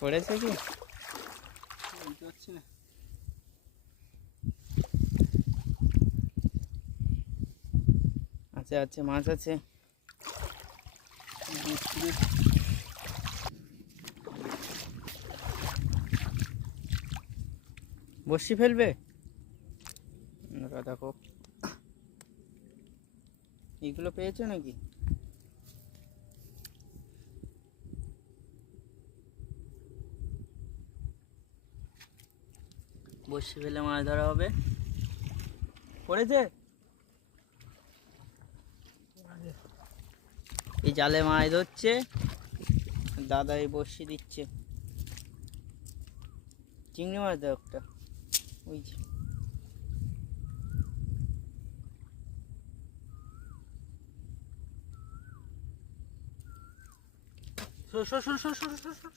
পড়েছে কি? আছে আছে মাছ আছে। বসি ফেলবে? দেখো। এইগুলো পেয়েছ নাকি? বসি ফেলে মাছ ধরা হবে। পড়েছে? এই জালে মাছ ধরছে। দাদা এই বসি দিচ্ছে। চিংড়ি মাছ দাও একটা। ওই যে। সর সর সর সর সর